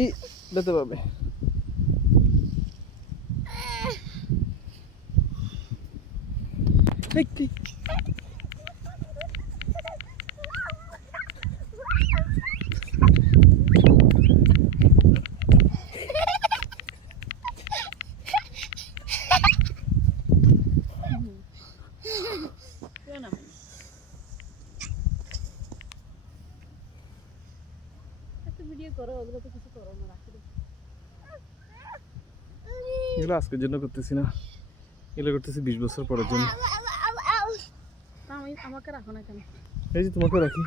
এই যেতে পারবে। ভিডিও করো, ওগুলো তো কিছু করো না, রাখি দাও। এগুলো আজকের জন্য করতেছি না, এগুলো করতেছি 20 বছর পরের জন্য। আমাকে রাখো না কেন? এই যে তোমাকে রাখি।